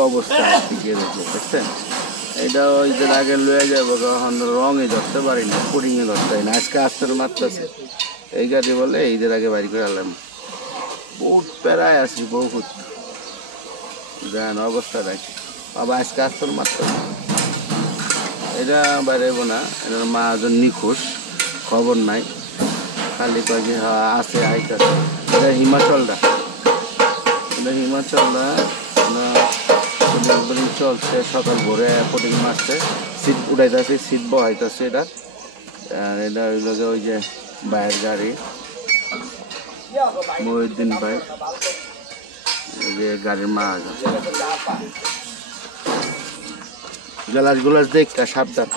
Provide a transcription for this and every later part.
অবস্থা দেখছেন এটা ওই যে আগে লয়ে যাবো রঙে ধরতে পারি না পুডিংয়ে ধরতে পারি না আজকে আস্তে মারতেছে এই গাড়ি বলে ঈদের আগে বাড়ি করে আনলাম বহুত প্যারায় আসি বহুত জান অবস্থা দেখি বাবা আজকে আস্তে মারতে এটা বাইরেব না এটার মা একজন নিখোঁজ খবর নাই খালি কয়েক আছে আইতাছে এটা হিমাচলটা চলছে সকাল ভোরে পুডিং মারছে সিট উঠাইতেছে সিট বহাইতেছে এটা আর এটা ওই যে বাইরের গাড়ি মহিউদ্দিন ভাই এই যে গাড়ির মা গ্লাস গুলাস দেখটা সাবধান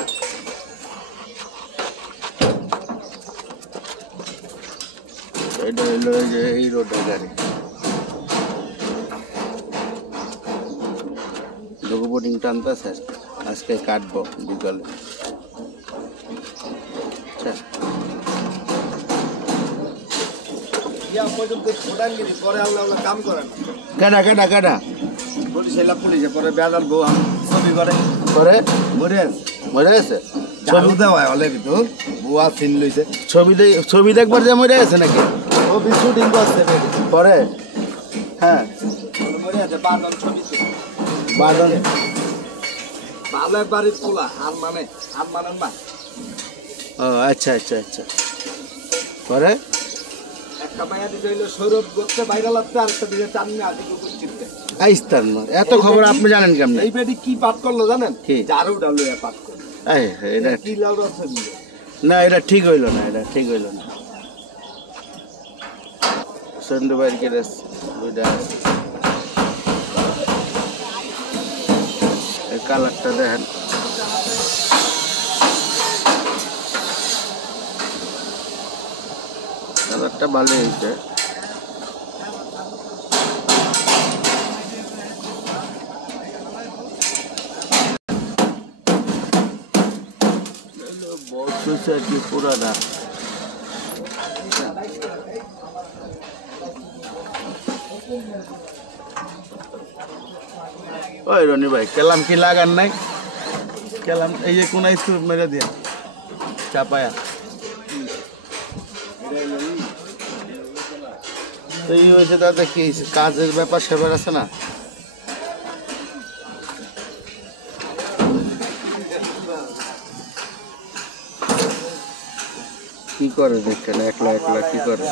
এটা হইলো এই যে এই রোডের গাড়ি পুডিং টানতেছে আজকে কাটবো বিকালে কেডা কেডা কেডা পুলিশে পরে বেড়াল বউ ছবি করে করে মরে মরে আছে ছবি দেওয়া অলরেডি তো বুয়া সিন লইছে ছবি দেখবার যে মরে আছে নাকি ছবি শুটিং করছে পরে হ্যাঁ মরে আছে বাদল ছবিতে বাদল বালের বাড়ির পোলা আর মানে মা ও আচ্ছা আচ্ছা আচ্ছা পরে একটা মায়া দিতে হইলো সৌরভ করতে বাইরে লাগতে আর একটা দিকে চাননি আদি চিনতে আইস্তান এত খবর আপনি জানেন কেমন এই বেডি কি পাঠ করলো জানেন কি জারু ডালু পাঠ করলো এই এটা কি লাউড আছে না এটা ঠিক হইলো না সন্ধ্যে বাইরে কে রেস দুইটা এই কালারটা দেখেন কালারটা ভালো হয়েছে बहुत আর কি পুরানা ওই রনি ভাই কেলাম কি লাগান নাই কেলাম এই যে কোন স্ক্রু মেরে দিয়া চাপায়া এই হয়েছে দাদা কি কাজের ব্যাপার সেবার আছে না কি করে দেখেন একলা একলা কি করে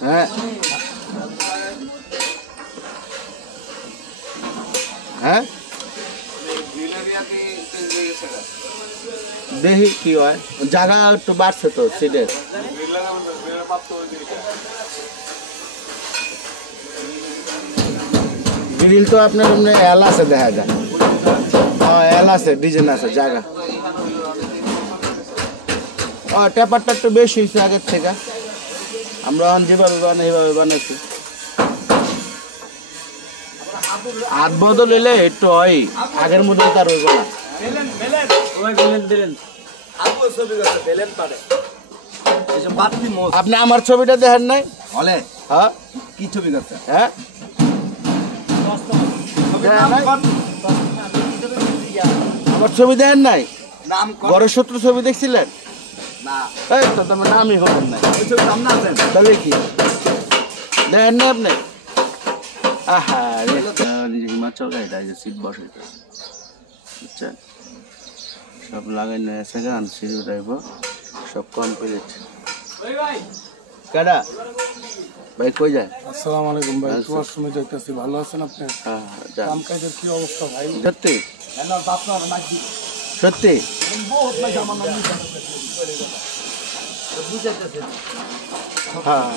হ্যাঁ হ্যাঁ দেখি কি হয় জায়গা একটু বাড়ছে তো সিটের গ্রিল তো আপনার এল আছে দেখা যায় এল আছে ডিজাইন আছে জায়গা টেপারটা একটু বেশি হয়েছে আগের থেকে আমরা যেভাবে বানাই এইভাবে বানাইছি হাত বদল এলে একটু হয় আগের মধ্যে তার হইব না আপনি আমার ছবিটা দেখেন নাই হলে হ্যাঁ কি ছবি করছে হ্যাঁ আমার ছবি দেখেন নাই ঘরের শত্রু ছবি দেখছিলেন নামই হবেন না তাহলে কি দেখেন না আপনি হিমাচল গাড়িটা সিট বসাইতে বুঝছেন সব লাগাই নিয়ে এসে গান সিঁড়ি উঠাইব সব কমপ্লিট কাটা ভাই কই যায় আসসালামু আলাইকুম ভাই তোমার সময় যাইতেছি ভালো আছেন আপনি কাম কাজের কি অবস্থা ভাই সত্যি সত্যি হ্যাঁ